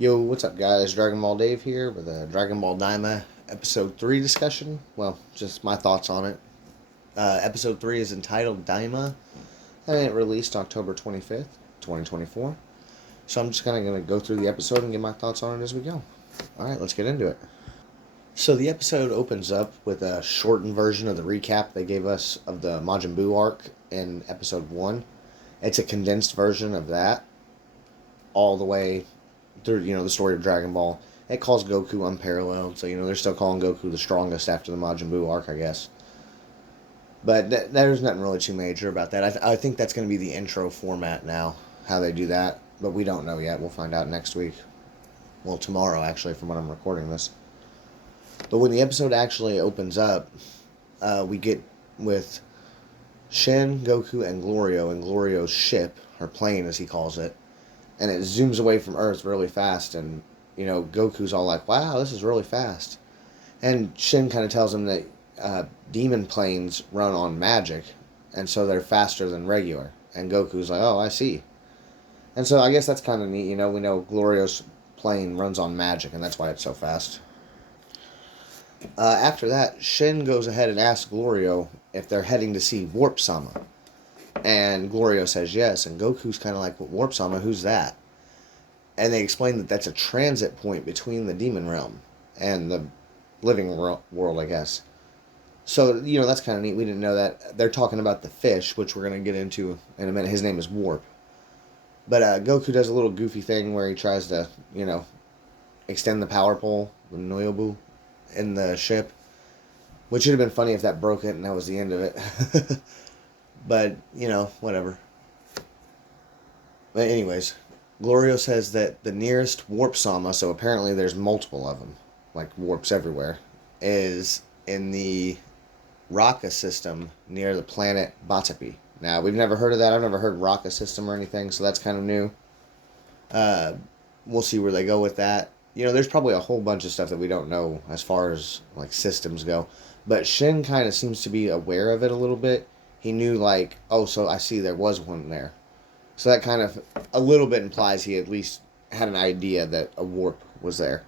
Yo, what's up, guys? Dragon Ball Dave here with a Dragon Ball Daima Episode 3 discussion. Well, just my thoughts on it. Episode 3 is entitled Daima, and it released October 25th, 2024. So I'm just kind of going to go through the episode and get my thoughts on it as we go. Alright, let's get into it. So the episode opens up with a shortened version of the recap they gave us of the Majin Buu arc in Episode 1. It's a condensed version of that, all the way through, the story of Dragon Ball. It calls Goku unparalleled, so, they're still calling Goku the strongest after the Majin Buu arc, I guess. But there's nothing really too major about that. I think that's going to be the intro format now, how they do that. But we don't know yet. We'll find out next week. Well, tomorrow, actually, from when I'm recording this. But when the episode actually opens up, we get with Shen, Goku, and Glorio in Glorio's ship, or plane as he calls it. And it zooms away from Earth really fast, and, Goku's all like, wow, this is really fast. And Shin kind of tells him that demon planes run on magic, and so they're faster than regular. And Goku's like, oh, I see. And so I guess that's kind of neat, we know Glorio's plane runs on magic, and that's why it's so fast. After that, Shin goes ahead and asks Glorio if they're heading to see Warp-sama. And Glorio says yes, and Goku's kind of like, well, Warp-sama, who's that? And they explain that that's a transit point between the demon realm and the living world, I guess. So, that's kind of neat. We didn't know that. They're talking about the fish, which we're going to get into in a minute. His name is Warp. But Goku does a little goofy thing where he tries to, extend the power pole, the Noyobu, in the ship. Which would have been funny if that broke it and that was the end of it. But, whatever. But anyways, Glorio says that the nearest Warp-sama, so apparently there's multiple of them, like warps everywhere, is in the Raka system near the planet Batapi. Now, we've never heard of that. I've never heard Raka system or anything, so that's kind of new. We'll see where they go with that. There's probably a whole bunch of stuff that we don't know as far as, like, systems go. But Shin kind of seems to be aware of it a little bit. He knew, like, oh, so I see there was one there. So that kind of a little bit implies he at least had an idea that a warp was there.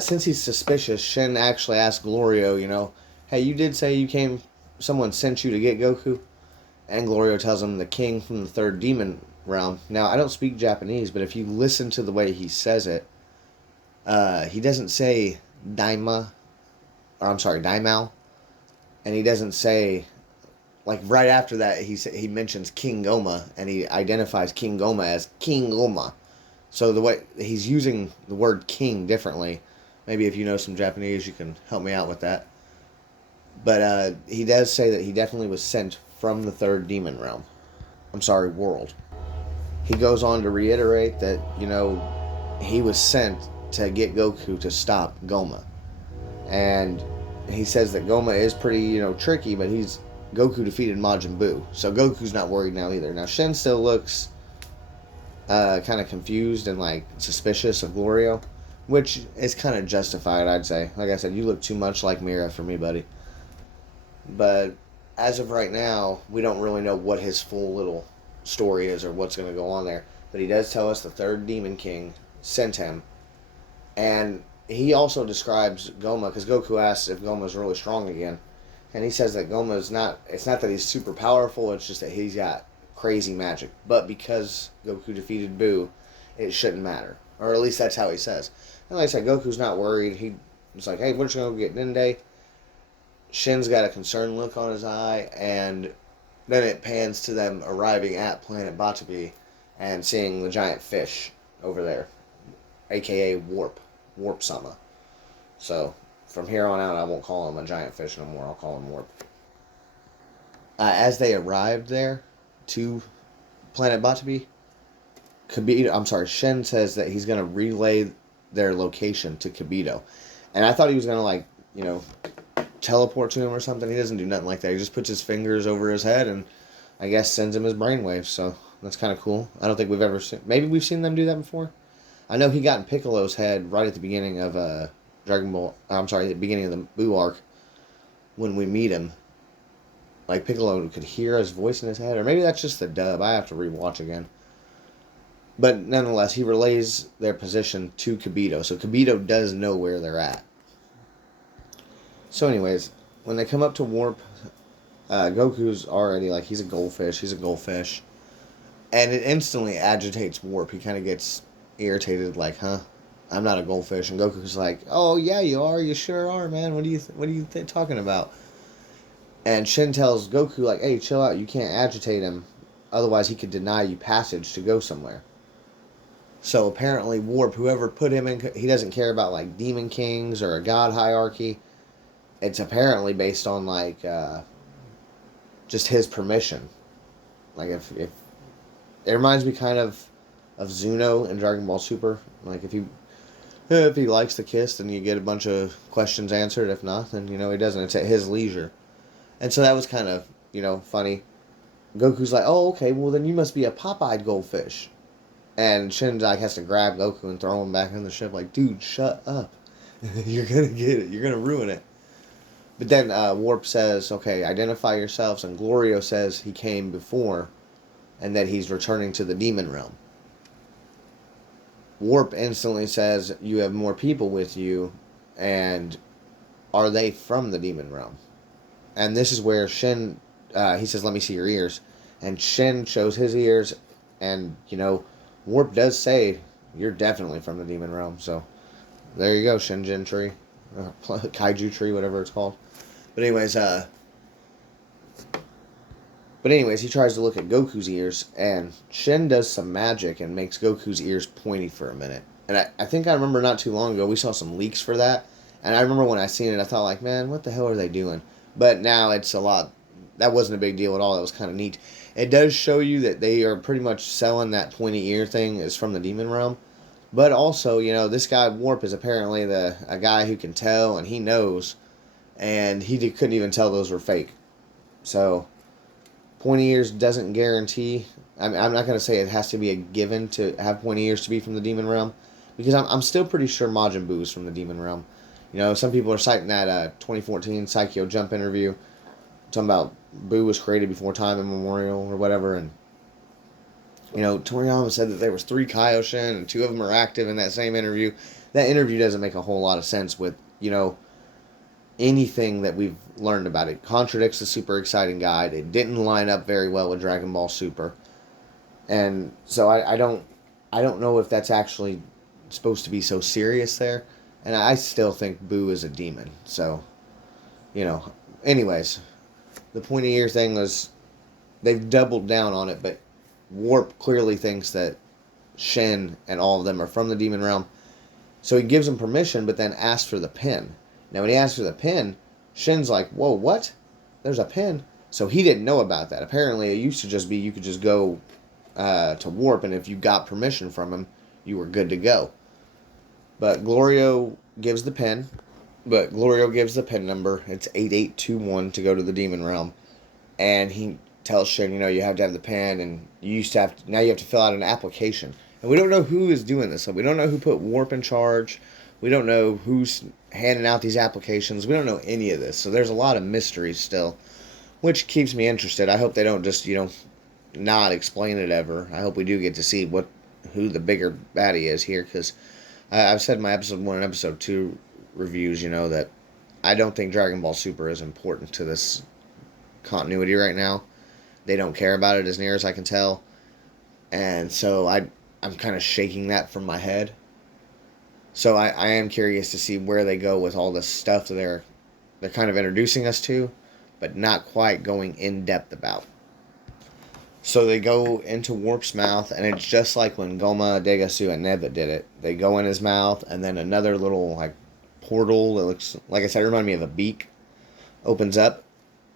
Since he's suspicious, Shin actually asked Glorio, hey, you did say someone sent you to get Goku? And Glorio tells him the king from the third demon realm. Now, I don't speak Japanese, but if you listen to the way he says it, he doesn't say Daima, or I'm sorry, Daimao. And he doesn't say, like, right after that, he mentions King Goma, and he identifies King Goma as King Goma. So the way he's using the word king differently. Maybe if you know some Japanese, you can help me out with that. But he does say that he definitely was sent from the third demon realm. I'm sorry, world. He goes on to reiterate that, he was sent to get Goku to stop Goma. And he says that Goma is pretty, tricky, but Goku defeated Majin Buu. So Goku's not worried now either. Now Shen still looks kind of confused and, like, suspicious of Glorio, which is kind of justified, I'd say. Like I said, you look too much like Mira for me, buddy. But as of right now, we don't really know what his full little story is or what's going to go on there. But he does tell us the third Demon King sent him. And he also describes Goma, because Goku asks if Goma's really strong again. And he says that Goma's not, it's not that he's super powerful, it's just that he's got crazy magic. But because Goku defeated Buu, it shouldn't matter. Or at least that's how he says. And like I said, Goku's not worried. He's like, hey, we're just going to go get Dende. Shin's got a concerned look on his eye, and then it pans to them arriving at planet Batapi and seeing the giant fish over there, aka Warp-sama. So from here on out, I won't call him a giant fish no more. I'll call him Warp. As they arrived there to planet Batapi, Shen says that he's going to relay their location to Kibito. And I thought he was going to, teleport to him or something. He doesn't do nothing like that. He just puts his fingers over his head and I guess sends him his brainwaves. So that's kind of cool. I don't think we've ever seen... Maybe we've seen them do that before. I know he got in Piccolo's head right at the beginning of Dragon Ball... the beginning of the Buu arc when we meet him. Like, Piccolo could hear his voice in his head. Or maybe that's just the dub. I have to rewatch again. But nonetheless, he relays their position to Kibito, so Kibito does know where they're at. So, anyways, when they come up to Warp, Goku's already like, he's a goldfish, and it instantly agitates Warp. He kind of gets irritated, like, huh? I'm not a goldfish. And Goku's like, oh yeah, you are. You sure are, man. What are you talking about? And Shin tells Goku, like, hey, chill out. You can't agitate him, otherwise he could deny you passage to go somewhere. So apparently Warp, whoever put him in, he doesn't care about like demon kings or a god hierarchy. It's apparently based on like just his permission. Like if it reminds me kind of Zuno in Dragon Ball Super. Like if he likes to kiss, then you get a bunch of questions answered. If not, then he doesn't. It's at his leisure. And so that was kind of funny. Goku's like, oh okay, well then you must be a pop-eyed goldfish. And Shin like has to grab Goku and throw him back in the ship. Like, dude, shut up. You're gonna get it. You're gonna ruin it. But then Warp says, okay, identify yourselves. And Glorio says he came before and that he's returning to the demon realm. Warp instantly says, you have more people with you. And are they from the demon realm? And this is where Shin, he says, let me see your ears. And Shin shows his ears. And, Warp does say, you're definitely from the demon realm. So, there you go, Shinjin tree. Kaiju tree, whatever it's called. But anyways, he tries to look at Goku's ears, and Shin does some magic and makes Goku's ears pointy for a minute. And I think I remember not too long ago, we saw some leaks for that. And I remember when I seen it, I thought like, man, what the hell are they doing? But now it's a lot, that wasn't a big deal at all. That was kind of neat. It does show you that they are pretty much selling that pointy ear thing is from the demon realm. But also, this guy Warp is apparently a guy who can tell, and he knows. And he couldn't even tell those were fake. So, pointy ears doesn't guarantee. I'm not going to say it has to be a given to have pointy ears to be from the demon realm. Because I'm still pretty sure Majin Buu is from the demon realm. Some people are citing that 2014 Psycho Jump interview. Talking about Buu was created before time immemorial or whatever. And, Toriyama said that there was 3 Kaioshin and 2 of them are active in that same interview. That interview doesn't make a whole lot of sense with, anything that we've learned about it. Contradicts the Super Exciting Guide. It didn't line up very well with Dragon Ball Super. And so I don't know if that's actually supposed to be so serious there. And I still think Buu is a demon. So, anyways, the pointy ear thing was, they've doubled down on it, but Warp clearly thinks that Shin and all of them are from the demon realm. So he gives him permission, but then asks for the pin. Now, when he asks for the pin, Shin's like, whoa, what? There's a pin? So he didn't know about that. Apparently, it used to just be you could just go to Warp, and if you got permission from him, you were good to go. But Glorio gives the pin. But Glorio gives the pin number. It's 8821 to go to the demon realm. And he tells Shin, you have to have the pin, and now you have to fill out an application. And we don't know who is doing this. So we don't know who put Warp in charge. We don't know who's handing out these applications. We don't know any of this. So there's a lot of mystery still, which keeps me interested. I hope they don't just, not explain it ever. I hope we do get to see who the bigger baddie is here, because I've said in my episode 1 and episode 2 reviews, that I don't think Dragon Ball Super is important to this continuity right now. They don't care about it as near as I can tell. And so I'm kind of shaking that from my head. So I am curious to see where they go with all this stuff that they're kind of introducing us to, but not quite going in depth about. So they go into Warp's mouth, and it's just like when Goma, Degasu, and Neba did it. They go in his mouth, and then another little portal that looks, like I said, it reminded me of a beak, opens up,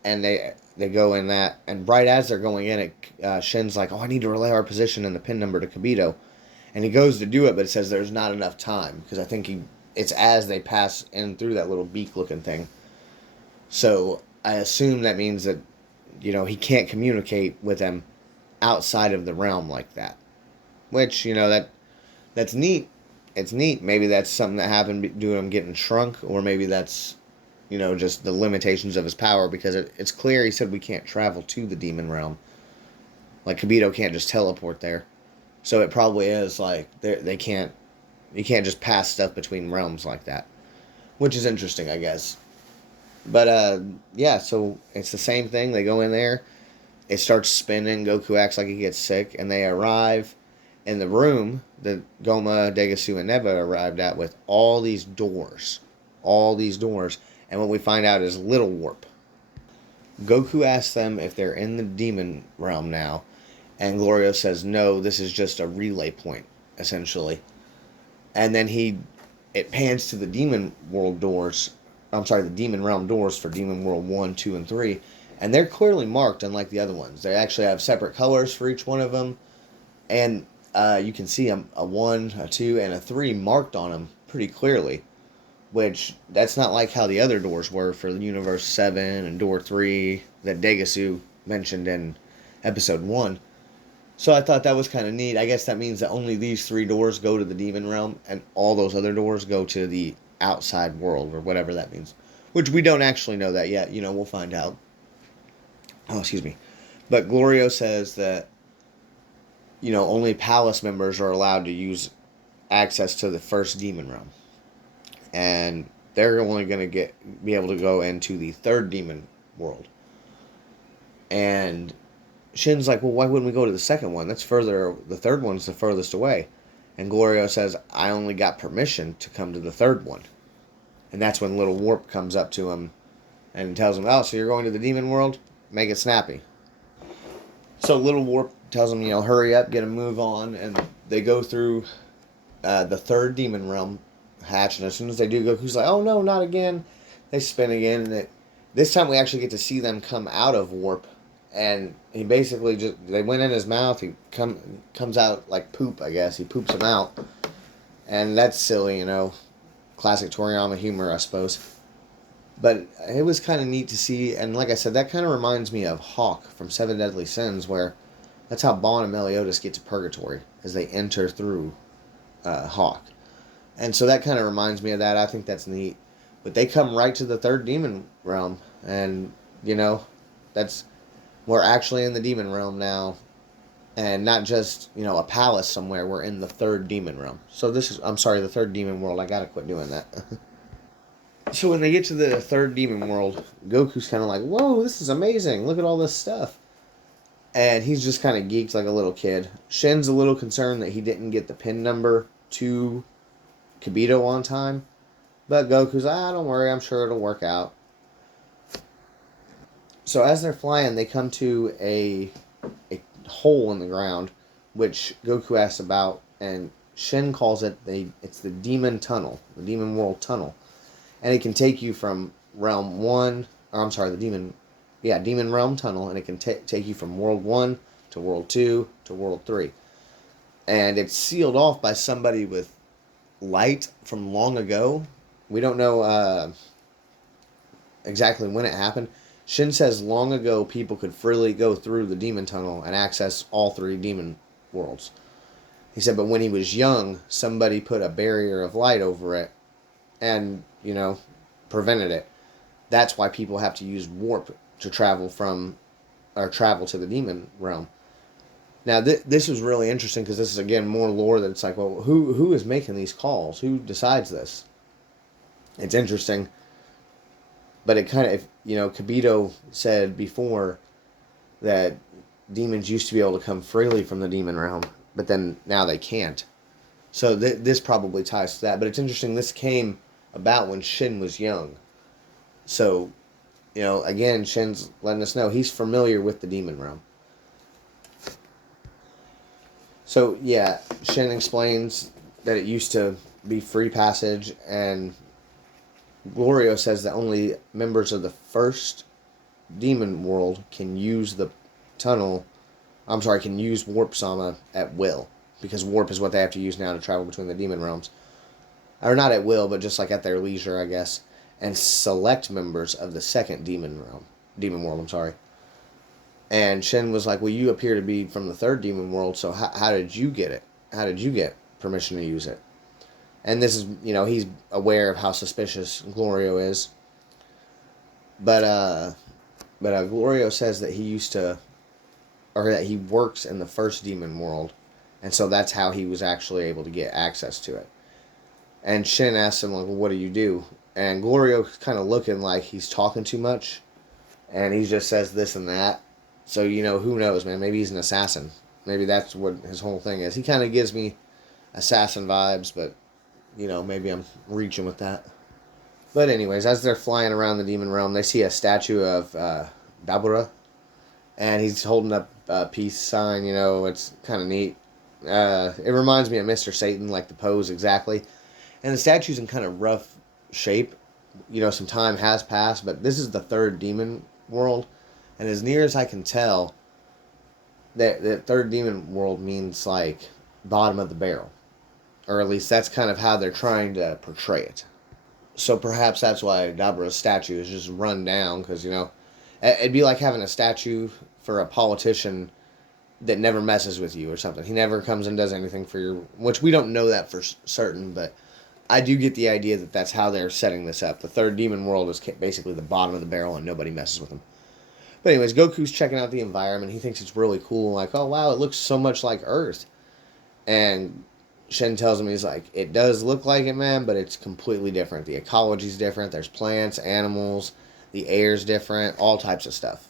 and they go in that. And right as they're going in it, Shin's like, oh, I need to relay our position and the pin number to Kibito. And he goes to do it, but it says there's not enough time. Because I think it's as they pass in through that little beak-looking thing. So I assume that means that, he can't communicate with them outside of the realm like that. Which, that's neat. It's neat. Maybe that's something that happened due to him getting shrunk. Or maybe that's, just the limitations of his power. Because it's clear he said we can't travel to the demon realm. Like, Kibito can't just teleport there. So it probably is like they can't, you can't just pass stuff between realms like that, which is interesting, I guess. But yeah, so it's the same thing. They go in there, it starts spinning. Goku acts like he gets sick, and they arrive in the room that Goma, Degasu, and Neba arrived at with all these doors. And what we find out is Little Warp. Goku asks them if they're in the demon realm now, and Glorio says no. This is just a relay point, essentially. And then it pans to the demon world doors. I'm sorry, the demon realm doors for Demon World 1, 2, and 3. And they're clearly marked, unlike the other ones. They actually have separate colors for each one of them. And you can see a 1, a 2, and a 3 marked on them pretty clearly. Which, that's not like how the other doors were for Universe 7 and Door 3 that Degasu mentioned in Episode 1. So I thought that was kind of neat. I guess that means that only these 3 doors go to the demon realm, and all those other doors go to the outside world, or whatever that means. Which we don't actually know that yet. We'll find out. Oh, excuse me. But Glorio says that, only palace members are allowed to use access to the first demon realm. And they're only going to be able to go into the third demon world. And Shin's like, well, why wouldn't we go to the second one? That's further. The third one's the furthest away. And Glorio says, I only got permission to come to the third one. And that's when Little Warp comes up to him and tells him, oh, so you're going to the demon world? Make it snappy. So Little Warp tells him, hurry up, get a move on. And they go through the third demon realm hatch. And as soon as they do, Goku's like, oh, no, not again. They spin again. And this time we actually get to see them come out of Warp. And he basically they went in his mouth. He comes out like poop, I guess. He poops them out. And that's silly, Classic Toriyama humor, I suppose. But it was kind of neat to see. And like I said, that kind of reminds me of Hawk from Seven Deadly Sins, where that's how Bon and Meliodas get to Purgatory, as they enter through Hawk. And so that kind of reminds me of that. I think that's neat. But they come right to the third demon realm. And, that's... We're actually in the demon realm now. And not just, a palace somewhere. We're in the third demon realm. So the third demon world. I gotta quit doing that. So when they get to the third demon world, Goku's kind of like, whoa, this is amazing. Look at all this stuff. And he's just kind of geeked like a little kid. Shin's a little concerned that he didn't get the pin number to Kibito on time. But Goku's like, don't worry, I'm sure it'll work out. So as they're flying, they come to a hole in the ground, which Goku asks about, and Shin calls it's the Demon Tunnel, the Demon World Tunnel, and it can take you from Realm 1, or I'm sorry, Demon Realm Tunnel, and it can take you from World 1 to World 2 to World 3, and it's sealed off by somebody with light from long ago. We don't know exactly when it happened. Shin says long ago people could freely go through the demon tunnel and access all 3 demon worlds. He said, but when he was young, somebody put a barrier of light over it and, prevented it. That's why people have to use warp to travel to the demon realm. Now, this was really interesting because this is, again, more lore that it's like, well, who is making these calls? Who decides this? It's interesting. But it kind of, Kibito said before that demons used to be able to come freely from the demon realm, but then now they can't. So this probably ties to that. But it's interesting, this came about when Shin was young. So, again, Shin's letting us know he's familiar with the demon realm. So, yeah, Shin explains that it used to be free passage, and Glorio says that only members of the first demon world can use the tunnel. Can use Warp Sama at will. Because warp is what they have to use now to travel between the demon realms. Or not at will, but just like at their leisure, I guess. And select members of the second demon world. And Shin was like, well, you appear to be from the third demon world, so how did you get it? How did you get permission to use it? And this is, he's aware of how suspicious Glorio is. But Glorio says that he works in the first demon world, And so that's how he was actually able to get access to it. And Shin asks him, like, well, what do you do? And Glorio's kind of looking like he's talking too much. And he just says this and that. So, who knows, man? Maybe he's an assassin. Maybe that's what his whole thing is. He kind of gives me assassin vibes, but, maybe I'm reaching with that. But anyways, as they're flying around the demon realm, they see a statue of Dabura. And he's holding up a peace sign, it's kind of neat. It reminds me of Mr. Satan, like the pose exactly. And the statue's in kind of rough shape. Some time has passed, but this is the third demon world. And as near as I can tell, that third demon world means like bottom of the barrel. Or at least that's kind of how they're trying to portray it. So perhaps that's why Dabura's statue is just run down, because, it'd be like having a statue for a politician that never messes with you or something. He never comes and does anything for your... Which we don't know that for certain, but I do get the idea that that's how they're setting this up. The third demon world is basically the bottom of the barrel and nobody messes with them. But anyways, Goku's checking out the environment. He thinks it's really cool. Like, oh, wow, it looks so much like Earth. And Shen tells him, he's like, it does look like it, man, but it's completely different. The ecology's different. There's plants, animals, the air's different, all types of stuff.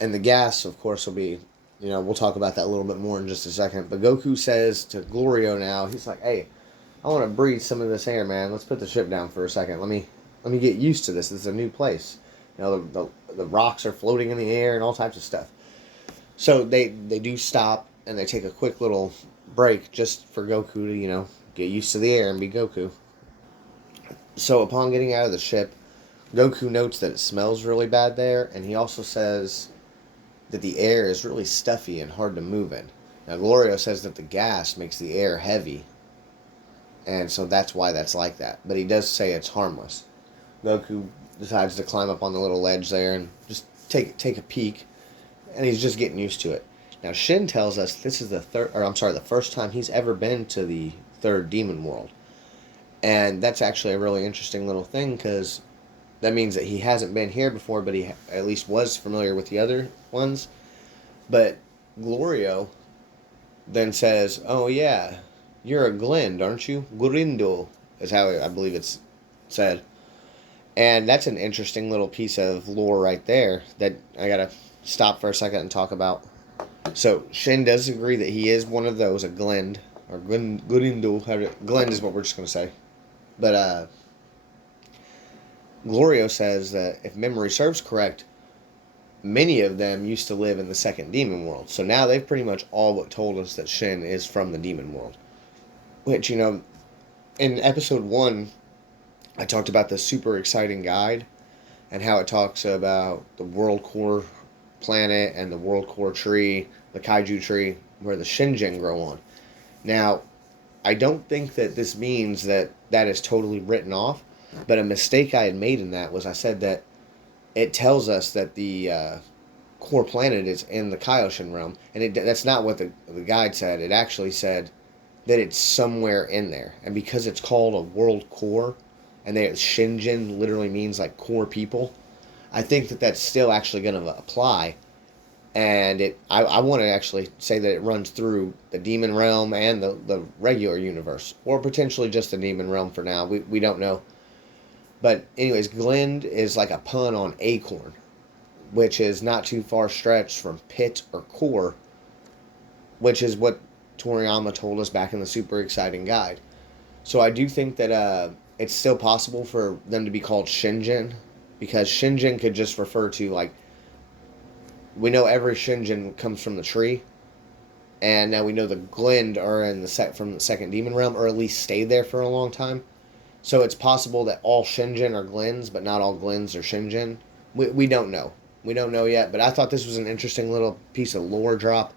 And the gas, of course, will be, we'll talk about that a little bit more in just a second. But Goku says to Glorio now, he's like, hey, I want to breathe some of this air, man. Let's put the ship down for a second. Let me get used to this. This is a new place. The rocks are floating in the air and all types of stuff. So they do stop and they take a quick little break just for Goku to, get used to the air and be Goku. So upon getting out of the ship, Goku notes that it smells really bad there, and he also says that the air is really stuffy and hard to move in. Now, Glorio says that the gas makes the air heavy, and so that's why that's like that. But he does say it's harmless. Goku decides to climb up on the little ledge there and just take a peek, and he's just getting used to it. Now, Shin tells us this is the first time he's ever been to the third demon world. And that's actually a really interesting little thing, because that means that he hasn't been here before, but he at least was familiar with the other ones. But Glorio then says, oh yeah, you're a Glend, aren't you? Gurindo is how I believe it's said. And that's an interesting little piece of lore right there that I gotta stop for a second and talk about. So Shin does agree that he is one of those, a Glend, or Gurindo. Glend is what we're just gonna say. But Glorio says that if memory serves correct, many of them used to live in the second demon world. So now they've pretty much all but told us that Shin is from the demon world. Which, in episode 1, I talked about the super exciting guide and how it talks about the world core planet and the world core tree, the kaiju tree, where the Shinjin grow on. Now, I don't think that this means that is totally written off, but a mistake I had made in that was I said that it tells us that the core planet is in the Kaioshin realm, and that's not what the guide said. It actually said that it's somewhere in there, and because it's called a world core, and that Shinjin literally means like core people, I think that that's still actually going to apply. And I want to actually say that it runs through the demon realm and the regular universe, or potentially just the demon realm for now. We don't know. But anyways, Glend is like a pun on acorn, which is not too far stretched from pit or core, which is what Toriyama told us back in the super exciting guide. So I do think that it's still possible for them to be called Shinjin, because Shinjin could just refer to, like, we know every Shinjin comes from the tree, and now we know the Glend are from the second demon realm, or at least stayed there for a long time. So it's possible that all Shinjin are Glens, but not all Glens are Shinjin. We don't know. We don't know yet, but I thought this was an interesting little piece of lore drop.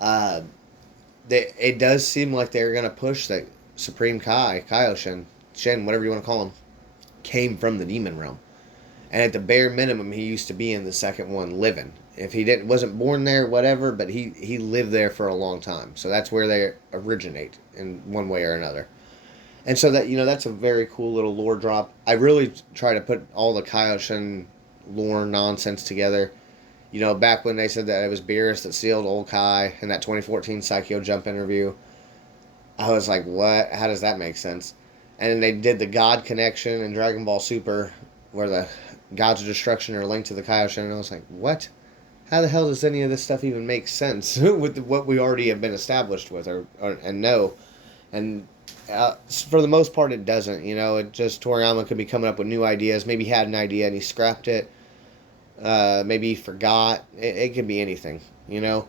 It does seem like they're going to push that Supreme Kaioshin, Shin, whatever you want to call him, came from the demon realm. And at the bare minimum, he used to be in the second one living. If he wasn't born there, whatever, but he lived there for a long time. So that's where they originate in one way or another. And so that's a very cool little lore drop. I really try to put all the Kaioshin lore nonsense together You know, back when they said that it was Beerus that sealed Old Kai in that 2014 Psycho Jump interview, I was like, what? How does that make sense? And then they did the God connection in Dragon Ball Super, where the gods of destruction are linked to the Kaioshin, and I was like, what? How the hell does any of this stuff even make sense with what we already have been established with or and know? And for the most part, it doesn't. You know, it just Toriyama could be coming up with new ideas. Maybe he had an idea and he scrapped it. Maybe he forgot. It could be anything, you know.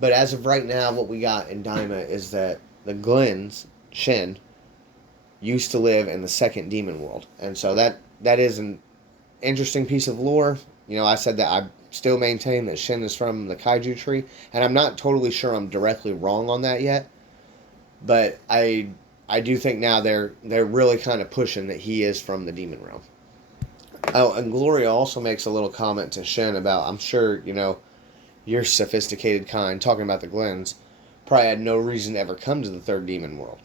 But as of right now, what we got in Daima is that the Glens, Shin, used to live in the second demon world. And so that is an interesting piece of lore. You know, I said that I still maintain that Shin is from the Kaiju tree, and I'm not totally sure I'm directly wrong on that yet. But I do think now they're really kind of pushing that he is from the demon realm. Oh, and Gloria also makes a little comment to Shin about, I'm sure, you know, your sophisticated kind, talking about the Glens, probably had no reason to ever come to the third demon world.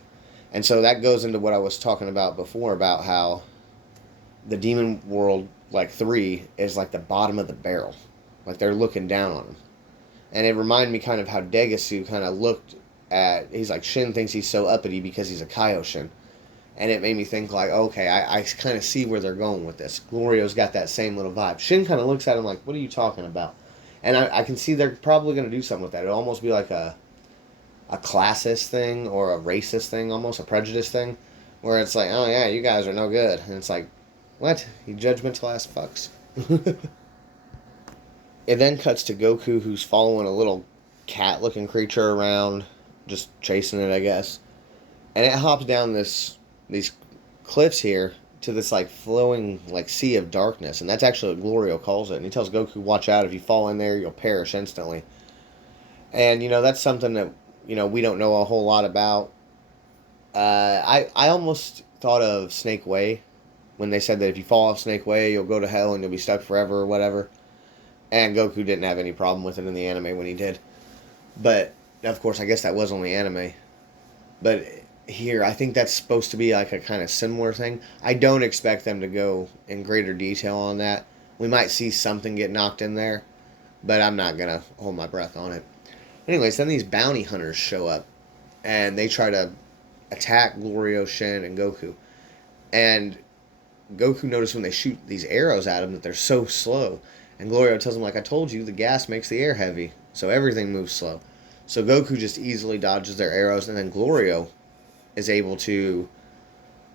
And so that goes into what I was talking about before about how the demon world, like 3, is like the bottom of the barrel. Like they're looking down on him. And it reminded me kind of how Degasu kind of looked at, he's like, Shin thinks he's so uppity because he's a Kaioshin. And it made me think like, okay, I kind of see where they're going with this. Glorio's got that same little vibe. Shin kind of looks at him like, what are you talking about? And I can see they're probably going to do something with that. It'll almost be like a classist thing or a racist thing, almost a prejudice thing, where it's like, oh yeah, you guys are no good. And it's like, what? You judgmental ass fucks. It then cuts to Goku, who's following a little cat-looking creature around, just chasing it, I guess. And it hops down these cliffs here to this like flowing like sea of darkness, and that's actually what Glorio calls it. And he tells Goku, "Watch out! If you fall in there, you'll perish instantly." And you know that's something that you know we don't know a whole lot about. I almost thought of Snake Way when they said that if you fall off Snake Way, you'll go to hell and you'll be stuck forever or whatever. And Goku didn't have any problem with it in the anime when he did. But of course, I guess that was only anime. But here, I think that's supposed to be like a kind of similar thing. I don't expect them to go in greater detail on that. We might see something get knocked in there, but I'm not gonna hold my breath on it. Anyways, then these bounty hunters show up, and they try to attack Glorio, Shin, and Goku. And Goku noticed when they shoot these arrows at him that they're so slow. And Glorio tells him, like I told you, the gas makes the air heavy, so everything moves slow. So Goku just easily dodges their arrows, and then Glorio is able to,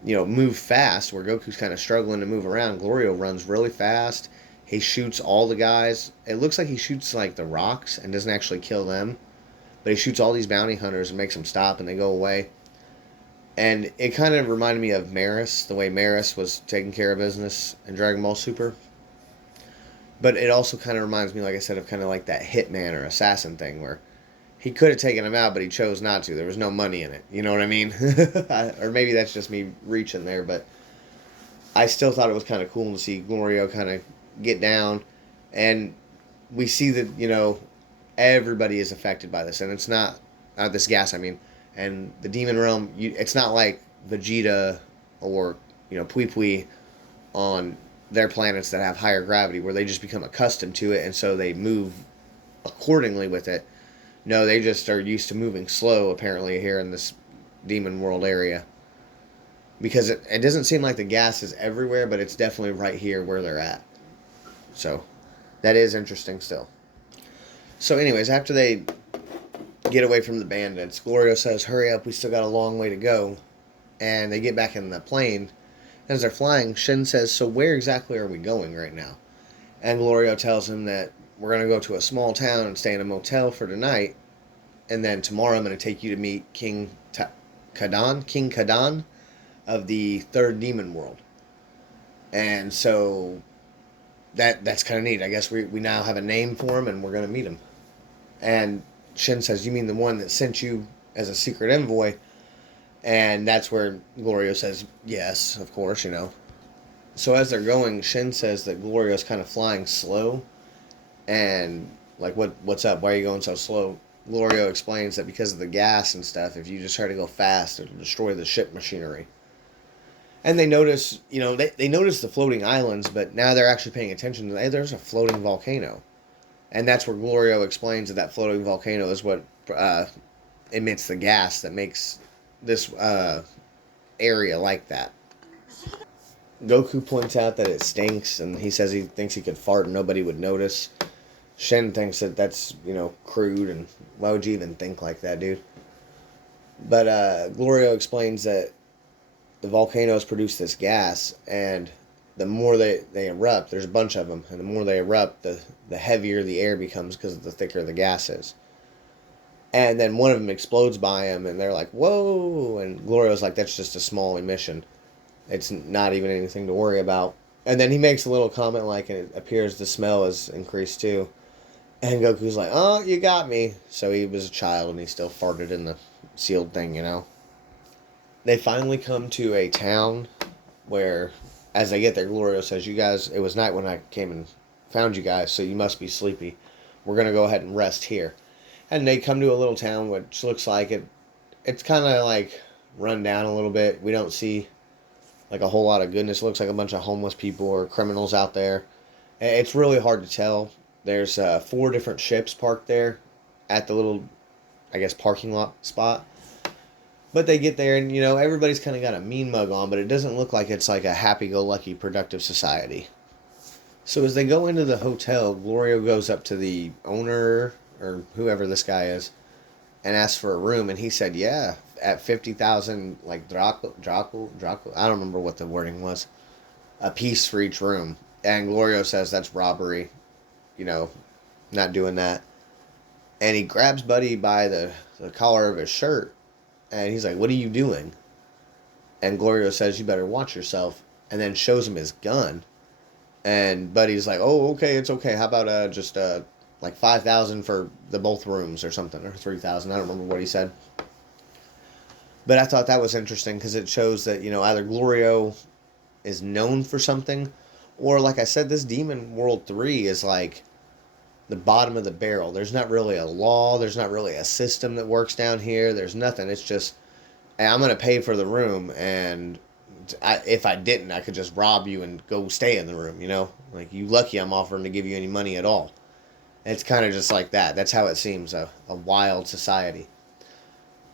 you know, move fast, where Goku's kind of struggling to move around. Glorio runs really fast. He shoots all the guys. It looks like he shoots, like, the rocks and doesn't actually kill them. But he shoots all these bounty hunters and makes them stop, and they go away. And it kind of reminded me of Maris, the way Maris was taking care of business in Dragon Ball Super. But it also kind of reminds me, like I said, of kind of like that hitman or assassin thing, where he could have taken him out, but he chose not to. There was no money in it. You know what I mean? Or maybe that's just me reaching there, but I still thought it was kind of cool to see Glorio kind of get down. And we see that, you know, everybody is affected by this. And it's not, this gas, I mean. And the Demon Realm, it's not like Vegeta or, you know, Pui Pui on their planets that have higher gravity, where they just become accustomed to it, and so they move accordingly with it. No, they just are used to moving slow, apparently, here in this demon world area. Because it doesn't seem like the gas is everywhere, but it's definitely right here where they're at. So, that is interesting still. So anyways, after they get away from the bandits, Glorio says, hurry up, we still got a long way to go. And they get back in the plane. As they're flying, Shin says, so where exactly are we going right now? And Glorio tells him that we're going to go to a small town and stay in a motel for tonight. And then tomorrow I'm going to take you to meet King Kadan of the third demon world. And so that's kind of neat. I guess we now have a name for him, and we're going to meet him. And Shin says, you mean the one that sent you as a secret envoy? And that's where Glorio says, yes, of course, you know. So as they're going, Shin says that Glorio's kind of flying slow. And, like, what's up? Why are you going so slow? Glorio explains that because of the gas and stuff, if you just try to go fast, it'll destroy the ship machinery. And they notice, you know, they notice the floating islands, but now they're actually paying attention to, hey, there's a floating volcano. And that's where Glorio explains that that floating volcano is what emits the gas that makes this area like that. Goku points out that it stinks, and he says he thinks he could fart and nobody would notice. Shen thinks that that's, crude, and why would you even think like that, dude? But Glorio explains that the volcanoes produce this gas, and the more they erupt, there's a bunch of them, and the more they erupt, the heavier the air becomes because the thicker the gas is. And then one of them explodes by him, and they're like, whoa! And Glorio's like, that's just a small emission. It's not even anything to worry about. And then he makes a little comment like, it appears the smell has increased too. And Goku's like, oh, you got me. So he was a child and he still farted in the sealed thing. They finally come to a town where, as they get there, Glorio says, you guys, it was night when I came and found you guys, so you must be sleepy. We're going to go ahead and rest here. And they come to a little town which looks like it's kind of like run down a little bit. We don't see like a whole lot of goodness. It looks like a bunch of homeless people or criminals out there. It's really hard to tell. There's 4 different ships parked there at the little, I guess, parking lot spot. But they get there and, everybody's kind of got a mean mug on, but it doesn't look like it's like a happy-go-lucky, productive society. So as they go into the hotel, Glorio goes up to the owner, or whoever this guy is, and asks for a room, and he said, yeah, at 50,000, like, Draco, I don't remember what the wording was, a piece for each room. And Glorio says that's robbery, not doing that. And he grabs Buddy by the collar of his shirt, and he's like, what are you doing? And Glorio says, you better watch yourself, and then shows him his gun. And Buddy's like, oh, okay, it's okay. How about just like 5,000 for the both rooms or something, or 3,000. I don't remember what he said. But I thought that was interesting because it shows that, either Glorio is known for something, or like I said, this Demon World 3 is like the bottom of the barrel. There's not really a law. There's not really a system that works down here. There's nothing. It's just, hey, I'm going to pay for the room, and if I didn't, I could just rob you and go stay in the room, Like, you lucky I'm offering to give you any money at all. It's kind of just like that. That's how it seems, a wild society.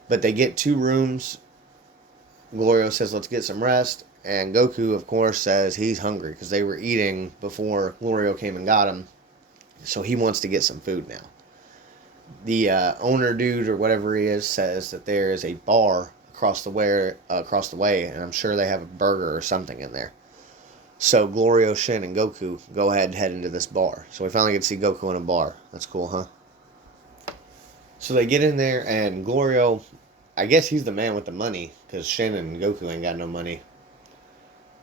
But they get 2 rooms. Glorio says, let's get some rest. And Goku, of course, says he's hungry because they were eating before Glorio came and got him. So he wants to get some food now. The owner dude or whatever he is says that there is a bar across the way, and I'm sure they have a burger or something in there. So Glorio, Shin, and Goku go ahead and head into this bar. So we finally get to see Goku in a bar. That's cool, huh? So they get in there, and Glorio, I guess he's the man with the money, because Shin and Goku ain't got no money.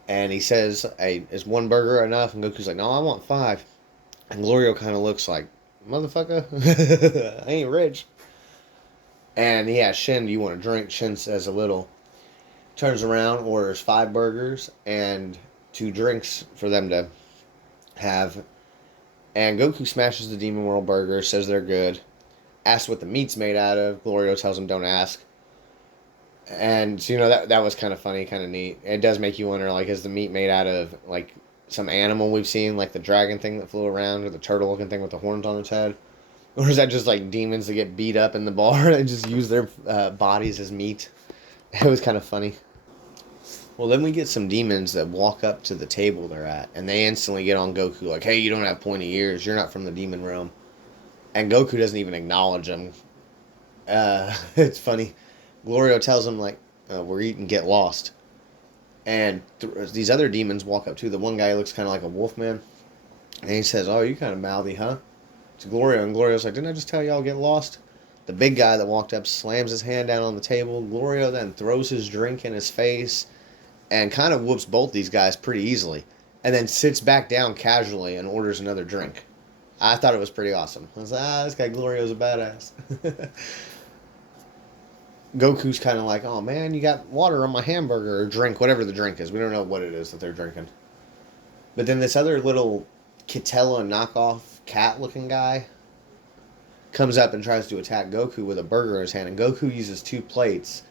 And he says, hey, is 1 burger enough? And Goku's like, no, I want 5. And Glorio kind of looks like, motherfucker, I ain't rich. And he asks Shin, do you want a drink? Shin says a little. Turns around, orders 5 burgers and 2 drinks for them to have. And Goku smashes the Demon World burger, says they're good. Asks what the meat's made out of. Glorio tells him don't ask. And, that was kind of funny, kind of neat. It does make you wonder, like, is the meat made out of, like, some animal we've seen, like the dragon thing that flew around, or the turtle-looking thing with the horns on its head? Or is that just, like, demons that get beat up in the bar and just use their bodies as meat? It was kind of funny. Well, then we get some demons that walk up to the table they're at, and they instantly get on Goku, like, hey, you don't have pointy ears, you're not from the demon realm. And Goku doesn't even acknowledge them. It's funny. Glorio tells him, like, we're eating Get Lost. And these other demons walk up too. The one guy looks kind of like a wolf man. And he says, oh, you kind of mouthy, huh? To Glorio. And Glorio's like, didn't I just tell y'all Get Lost? The big guy that walked up slams his hand down on the table. Glorio then throws his drink in his face and kind of whoops both these guys pretty easily. And then sits back down casually and orders another drink. I thought it was pretty awesome. I was like, this guy Glorio's a badass. Goku's kind of like, oh man, you got water on my hamburger, or drink, whatever the drink is. We don't know what it is that they're drinking. But then this other little Kitella knockoff cat looking guy comes up and tries to attack Goku with a burger in his hand. And Goku uses 2 plates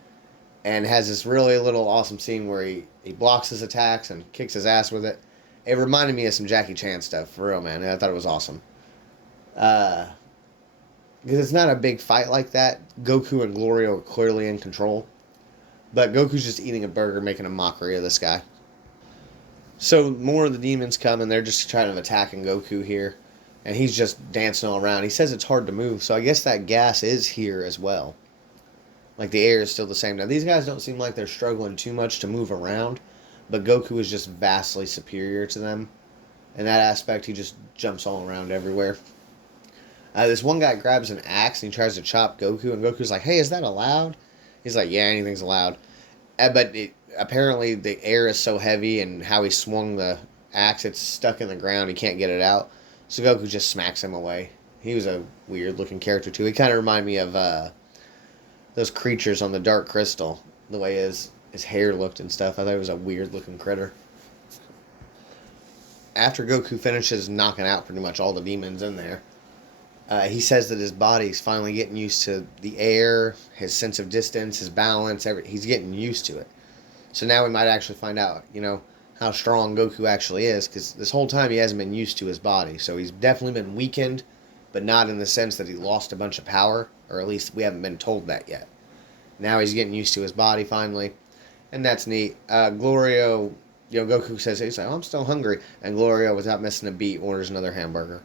and has this really little awesome scene where he blocks his attacks and kicks his ass with it. It reminded me of some Jackie Chan stuff, for real, man. I thought it was awesome. Uh, because it's not a big fight like that. Goku and Glorio are clearly in control, but Goku's just eating a burger, making a mockery of this guy. So more of the demons come, and they're just trying to attacking Goku here, and he's just dancing all around. He says it's hard to move, so I guess that gas is here as well. Like the air is still the same. Now these guys don't seem like they're struggling too much to move around, but Goku is just vastly superior to them. In that aspect, he just jumps all around everywhere. This one guy grabs an axe and he tries to chop Goku, and Goku's like, "Hey, is that allowed?" He's like, "Yeah, anything's allowed." Apparently the air is so heavy, and how he swung the axe, it's stuck in the ground. He can't get it out. So Goku just smacks him away. He was a weird looking character too. He kind of reminded me of those creatures on the Dark Crystal. The way his hair looked and stuff. I thought it was a weird looking critter. After Goku finishes knocking out pretty much all the demons in there, he says that his body's finally getting used to the air, his sense of distance, his balance. He's getting used to it. So now we might actually find out, how strong Goku actually is, because this whole time he hasn't been used to his body. So he's definitely been weakened, but not in the sense that he lost a bunch of power, or at least we haven't been told that yet. Now he's getting used to his body finally, and that's neat. Glorio, Goku says, he's like, "Oh, I'm still hungry," and Glorio, without missing a beat, orders another hamburger.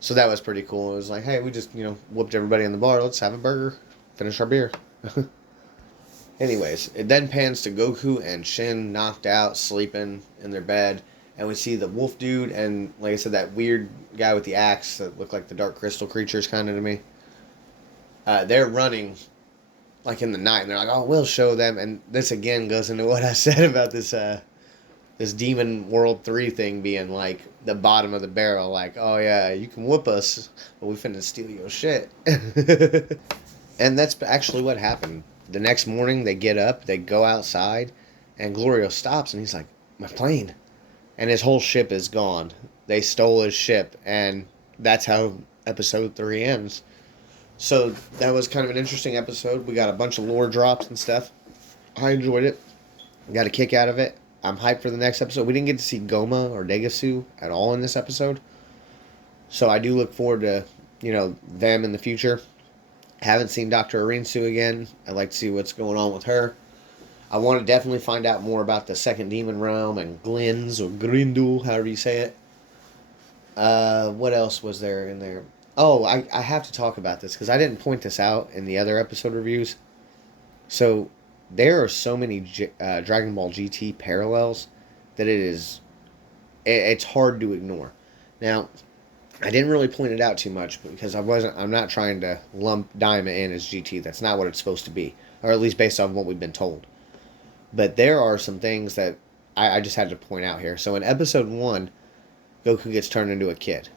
So that was pretty cool. It was like, hey, we just, whooped everybody in the bar. Let's have a burger, finish our beer. Anyways, it then pans to Goku and Shin knocked out, sleeping in their bed. And we see the wolf dude and, like I said, that weird guy with the axe that looked like the Dark Crystal creatures kind of to me. They're running, like, in the night. And they're like, "Oh, we'll show them." And this, again, goes into what I said about this Demon World 3 thing being like the bottom of the barrel. Like, "Oh yeah, you can whoop us, but we finna steal your shit." And that's actually what happened. The next morning, they get up, they go outside, and Glorio stops, and he's like, "My plane." And his whole ship is gone. They stole his ship, and that's how episode 3 ends. So that was kind of an interesting episode. We got a bunch of lore drops and stuff. I enjoyed it. Got a kick out of it. I'm hyped for the next episode. We didn't get to see Goma or Degasu at all in this episode. So I do look forward to, them in the future. Haven't seen Dr. Arinsu again. I'd like to see what's going on with her. I want to definitely find out more about the second demon realm and Glins or Grindel, however you say it. What else was there in there? Oh, I have to talk about this because I didn't point this out in the other episode reviews. So there are so many Dragon Ball GT parallels that it's hard to ignore. Now, I didn't really point it out too much because I'm not trying to lump Daima in as GT. That's not what it's supposed to be, or at least based on what we've been told. But there are some things that I just had to point out here. So in episode 1, Goku gets turned into a kid.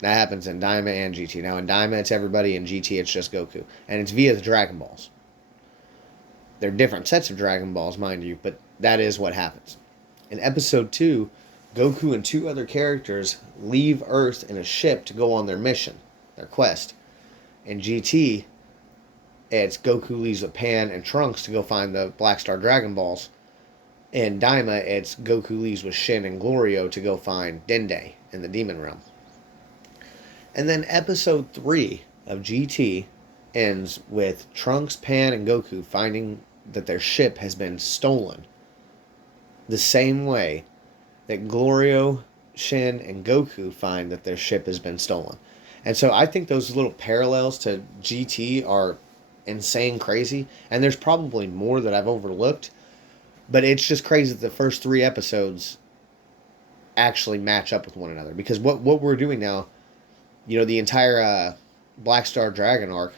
That happens in Daima and GT. Now in Daima it's everybody, in GT it's just Goku. And it's via the Dragon Balls. They're different sets of Dragon Balls, mind you, but that is what happens. In episode 2, Goku and 2 other characters leave Earth in a ship to go on their mission, their quest. In GT, it's Goku leaves with Pan and Trunks to go find the Black Star Dragon Balls. In Daima, it's Goku leaves with Shin and Glorio to go find Dende in the Demon Realm. And then episode 3 of GT ends with Trunks, Pan, and Goku finding that their ship has been stolen. The same way that Glorio, Shin, and Goku find that their ship has been stolen. And so I think those little parallels to GT are insane crazy. And there's probably more that I've overlooked. But it's just crazy that the first 3 episodes actually match up with one another. Because what we're doing now, the entire Black Star Dragon arc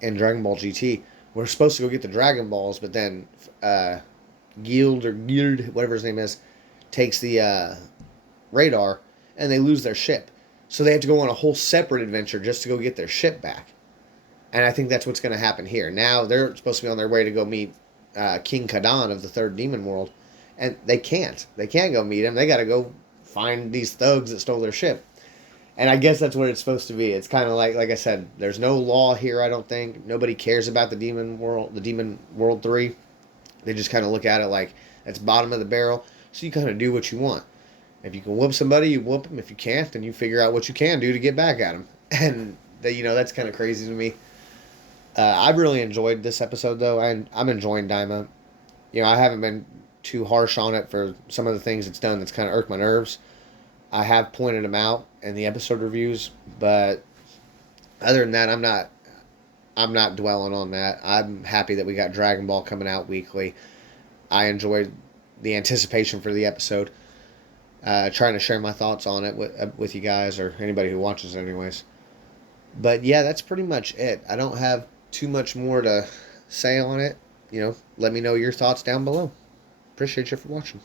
in Dragon Ball GT, we're supposed to go get the Dragon Balls, but then Gild, whatever his name is, takes the radar, and they lose their ship. So they have to go on a whole separate adventure just to go get their ship back. And I think that's what's going to happen here. Now they're supposed to be on their way to go meet King Kadan of the Third Demon World, and they can't. They can't go meet him. They got to go find these thugs that stole their ship. And I guess that's what it's supposed to be. It's kind of like I said, there's no law here, I don't think. Nobody cares about the Demon World 3. They just kind of look at it like it's bottom of the barrel. So you kind of do what you want. If you can whoop somebody, you whoop them. If you can't, then you figure out what you can do to get back at them. And that's kind of crazy to me. I've really enjoyed this episode though. I'm enjoying Daima. I haven't been too harsh on it for some of the things it's done that's kind of irked my nerves. I have pointed them out in the episode reviews, but other than that, I'm not dwelling on that. I'm happy that we got Dragon Ball coming out weekly. I enjoyed the anticipation for the episode. Trying to share my thoughts on it with you guys or anybody who watches it, anyways. But yeah, that's pretty much it. I don't have too much more to say on it. Let me know your thoughts down below. Appreciate you for watching.